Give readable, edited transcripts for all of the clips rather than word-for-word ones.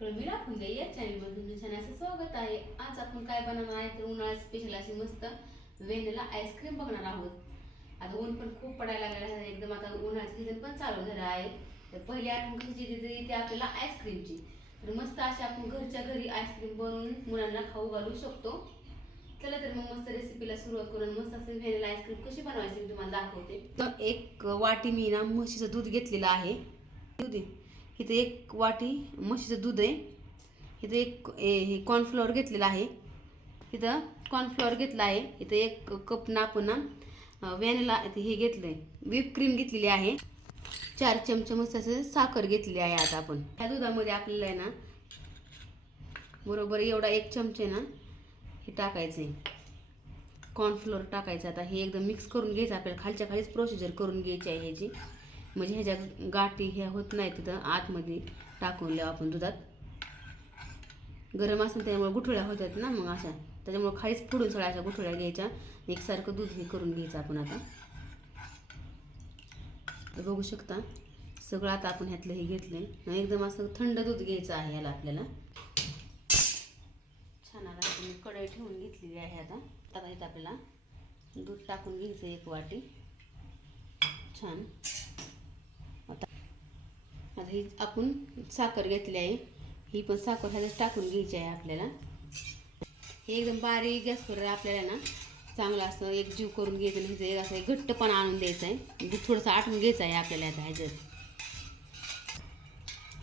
प्रमीला फुले या चॅनलमध्ये तुमचं छान असं स्वागत आहे. आज आपण काय बनवणार आहे तर उन्हाळ्यात स्पेशल अशी मस्त व्हॅनिला आईस्क्रीम बघणार आहोत. आता ऊन पण खूप पडायला लागलं आहे, एकदम आता उन्हाळ्याचं सीझन पण चालू झालं आहे. तर पहिली आठवण कशी येते ती आपल्याला आईस्क्रीमची. तर मस्त अशी आपण घरच्या घरी आईस्क्रीम बनवून मुलांना खाऊ घालू शकतो. चला तर मग मस्त रेसिपीला सुरुवात करून मस्त असं व्हॅनिला आईस्क्रीम कशी बनवायची मी तुम्हाला दाखवते. तर एक वाटी मी ना म्हशीचं दूध घेतलेलं आहे. दूध इथे एक वाटी म्हशीचं दूध आहे. इथे एक हे कॉर्नफ्लॉवर घेतलेला आहे. इथं कॉर्नफ्लॉवर घेतला आहे. इथे एक कप ना आपण व्हॅनिला हे घेतलं आहे, व्हिप क्रीम घेतलेली आहे. 4 चमचे मस्त असं साखर घेतलेली आहे. आता आपण ह्या दुधामध्ये आपल्याला आहे ना बरोबर एवढा 1 चमचे ना हे टाकायचं आहे, कॉर्नफ्लोअर टाकायचं. आता हे एकदम मिक्स करून घ्यायचं. आपल्याला खालच्या खालीच प्रोसिजर करून घ्यायची आहे ह्याची, म्हणजे ह्याच्या गाठी ह्या होत नाही तिथं आतमध्ये टाकून आपण दुधात. गरम असेल त्यामुळे गुठळ्या होतात ना मग अशा, त्याच्यामुळे खालीच फोडून सगळ्या अशा गुठळ्या घ्यायच्या. एकसारखं दूध हे करून घ्यायचं आपण. आता बघू शकता सगळं आता आपण ह्यातलं हे घेतलं. एकदम असं थंड दूध घ्यायचं आहे याला आपल्याला. छान आता मी कढई ठेवून घेतलेली आहे. आता इथं आपल्याला दूध टाकून घ्यायचं 1 वाटी. छान. आता ही आपण साखर घेतली आहे, ही पण साखर ह्याच्यात टाकून घ्यायची आहे आपल्याला. हे एकदम बारीक गॅसवर आपल्याला ना चांगलं असं एकजीव करून घ्यायचं. आणि ह्याचं असं एक घट्टपणा आणून द्यायचं आहे, थोडंसं आटून घ्यायचं आहे आपल्याला आता ह्याच्यात.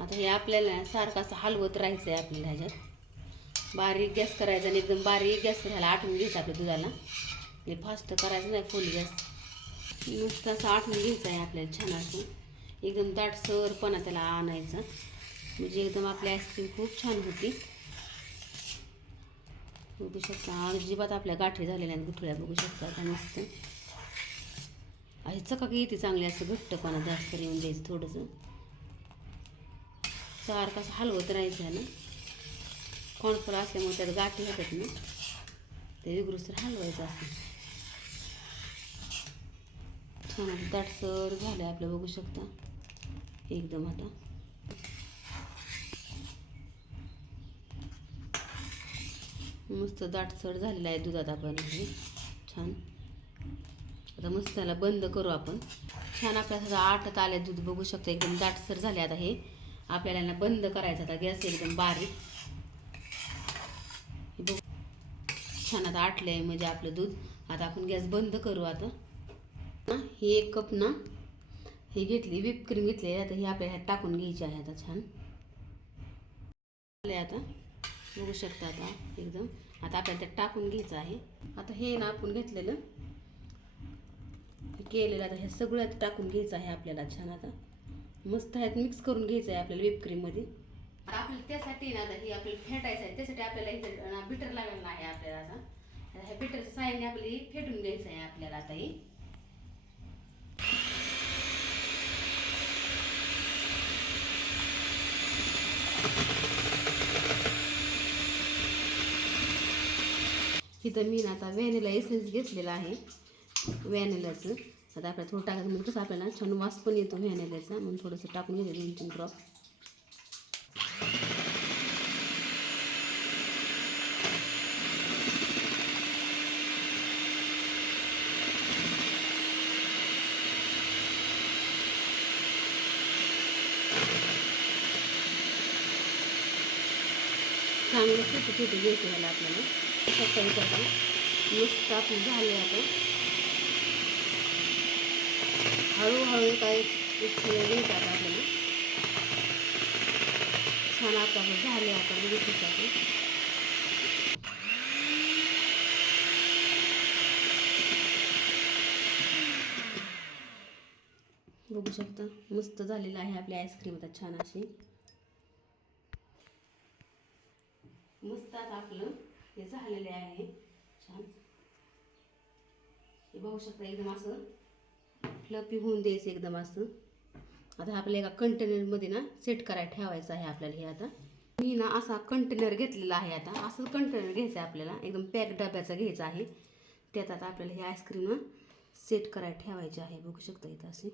आता हे आपल्याला सारखं असं हलवत राहायचं आहे आपल्याला ह्याच्यात. बारीक गॅस करायचा आणि एकदम बारीक गॅसवर ह्याला आटून घ्यायचं आपल्या दुधाला. हे फास्ट करायचं नाही, फुल गॅस. नुसतं असं आटून घ्यायचं आहे आपल्याला. छान असं एकदम दाटसरपणा त्याला आणायचं, म्हणजे एकदम आपली आईस्क्रीम खूप छान होती. बघू शकता अजिबात आपल्या गाठी झालेल्या आहेत, गुठळ्या बघू शकता. आता मस्त अशी चकाकी येते चांगली, असं घट्टपणा जास्त येऊन द्यायचं. थोडंसं सारखं असं हलवत राहायचं आहे ना. कॉर्नफ्लोअर असल्यामुळे त्यात गाठी होतात ना, ते विगरूसर हलवायचं असं. छान दाटसर झालं आपलं बघू शकता एकदम. आता मस्त दाटसर झालेलं आहे दुधात आपण हे. छान. आता मस्त त्याला बंद करू आपण. छान आपल्याला सगळं आटत आले दूध बघू शकता, एकदम दाटसर झाले. आता हे आपल्याला ना बंद करायचं. आता गॅस एकदम बारीक. हे बघू छान आता आटलं आहे म्हणजे आपलं दूध. आता आपण गॅस बंद करू. आता ही 1 कप ना हे घेतली व्हिप क्रीम घेतली. आता ही आपल्याला ह्यात टाकून घ्यायची आहे. आता छान आता बघू शकता आता एकदम. आता आपल्याला त्यात टाकून घ्यायचं आहे. आता हे ना आपण घेतलेलं केलेलं आता हे सगळ्यात टाकून घ्यायचं आहे आपल्याला. छान आता मस्त ह्यात मिक्स करून घ्यायचं आहे आपल्याला व्हिप क्रीममध्ये. आपल्याला त्यासाठी ना आता हे आपल्याला फेटायचं आहे. त्यासाठी आपल्याला इथं बिटर लागणार आहे आपल्याला. आता ह्या बिटरच्या साह्याने आपल्याला फेटून घ्यायचं आहे आपल्याला. आता हे इथं मी ना आता व्हॅनिला एसेन्स घेतलेला आहे व्हॅनिलाचं. आता आपल्याला थोडं टाकायचं म्हणजे कसं आपल्याला छान वास पण येतो व्हॅनिलाचा, म्हणून थोडंसं टाकून घ्यायचं 2-3 ड्रॉप. चांगलं फेटू घ्यायचं ह्याला आपल्याला. सकाळी टाकून मस्त आपलं झाले. आता हळूहळू काय घ्यायचं आता आपल्याला. छान आता झाले. आता बघू शकता बघू शकता मस्त झालेलं आहे आपली आईस्क्रीम. आता छान अशी मस्त आता आपलं हे झालेले आहे. छान हे बघू शकता एकदम असं फ्लफी होऊन द्यायचं एकदम असं. आता आपल्याला एका कंटेनरमध्ये ना सेट करायला ठेवायचं आहे आपल्याला. हे आता मी ना असा कंटेनर घेतलेला आहे. आता असं कंटेनर घ्यायचं आहे आपल्याला, एकदम पॅक डब्याचा घ्यायचा आहे. त्यात आता आपल्याला हे आईस्क्रीम सेट करायला ठेवायचे आहे. बघू शकता इथं असे.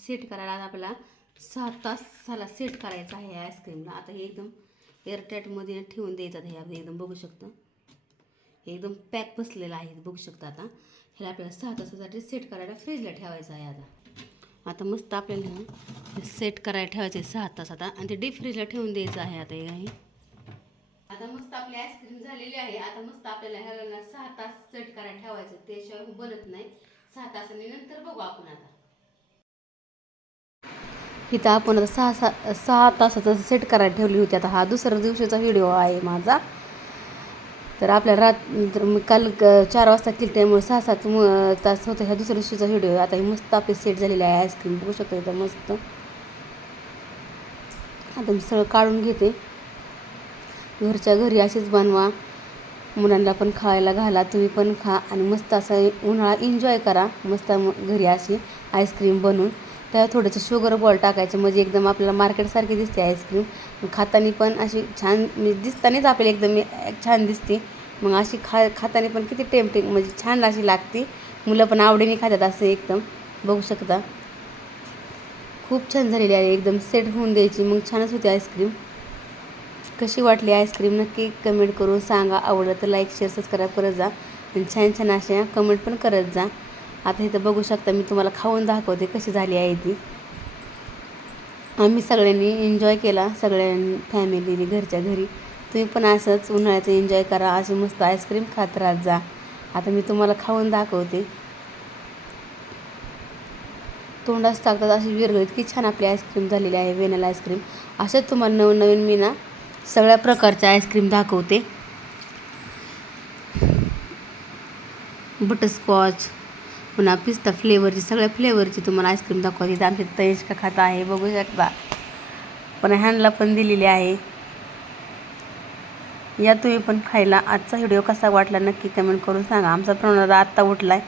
सेट करायला आपल्याला 6 तासाला सेट करायचं आहे आईस्क्रीमला. आता हे एकदम एअरटाईटमध्ये ठेवून द्यायचं आहे. हे एकदम बघू शकता हे एकदम पॅक बसलेलं आहे बघू शकता. आता ह्याला आपल्याला 6 तासासाठी सेट करायला फ्रीजला ठेवायचं आहे. आता मस्त आपल्याला सेट करायला ठेवायचं आहे 6 तास आता, आणि ते डीप फ्रीजला ठेवून द्यायचं आहे. आता हे आता मस्त आपली आईस्क्रीम झालेली आहे. आता मस्त आपल्याला ह्याला 6 तास सेट करायला ठेवायचं, त्याशिवाय बनत नाही. 6 तासांनी नंतर बघू आपण. आता इथं आपण आता 6 तासाचं सेट करायला ठेवली होती. आता हा दुसऱ्या दिवशीचा व्हिडिओ आहे माझा. तर आपल्या मी काल 4 वाजता केली, त्यामुळे 6-7 तास होतं. ह्या दुसऱ्या दिवशीचा व्हिडिओ. आता ही मस्त आपली सेट झालेली आहे आईस्क्रीम बघू शकता इथं मस्त. आता मी सगळं काढून घेते. घरच्या घरी अशीच बनवा, मुलांना पण खायला घाला, तुम्ही पण खा आणि मस्त असं उन्हाळा एन्जॉय करा. मस्त घरी अशी आईस्क्रीम बनवून त्यात थोडंसं शुगर बॉल टाकायचं, म्हणजे एकदम आपल्याला मार्केटसारखी दिसते आईस्क्रीम. खाताना पण अशी छान, म्हणजे दिसतानाच आपल्याला एकदम छान दिसते. मग अशी खाताना पण किती टेम्पटिंग, म्हणजे छान अशी लागते. मुलं पण आवडीने खातात असं एकदम बघू शकता. खूप छान झालेली आहे, एकदम सेट होऊन द्यायची, मग छानच होती आईस्क्रीम. कशी वाटली आईस्क्रीम नक्की कमेंट करून सांगा. आवडलं तर लाईक शेअर सबस्क्राईब करत जा आणि छान छान अशा कमेंट पण करत जा. आता इथं बघू शकता मी तुम्हाला खाऊन दाखवते कशी झाली आहे ती. आम्ही सगळ्यांनी एन्जॉय केला, सगळ्या फॅमिलीने घरच्या घरी. तुम्ही पण असंच उन्हाळ्याचं एन्जॉय करा, अशी मस्त आईस्क्रीम खात राहत जा. आता मी तुम्हाला खाऊन दाखवते. तोंडाच टाकतात अशी विरघळीत की छान आपली आईस्क्रीम झालेली आहे, व्हॅनिला आईस्क्रीम. अशाच तुम्हाला नवीन नवीन मी ना सगळ्या प्रकारच्या आईस्क्रीम दाखवते. बटरस्कॉच, पुन्हा पिस्ता फ्लेवरची, सगळ्या फ्लेवरची तुम्हाला आईस्क्रीम दाखवते. इथं आमची तनिष्का खात आहे बघू शकता. पण ह्यांना पण दिलेली आहे. या तुम्ही पण खायला. आजचा व्हिडिओ कसा वाटला नक्की कमेंट करून सांगा. आमचा प्रणवदादा आत्ता उठला आहे.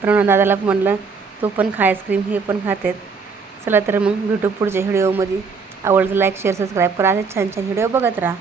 प्रणवदादाला म्हणलं तो पण खा आईस्क्रीम, हे पण खातात. चला तर मग भेटू पुढच्या व्हिडिओमध्ये. आवडलं लाईक शेअर सबस्क्राईब करा. असे छान छान व्हिडिओ बघत राहा.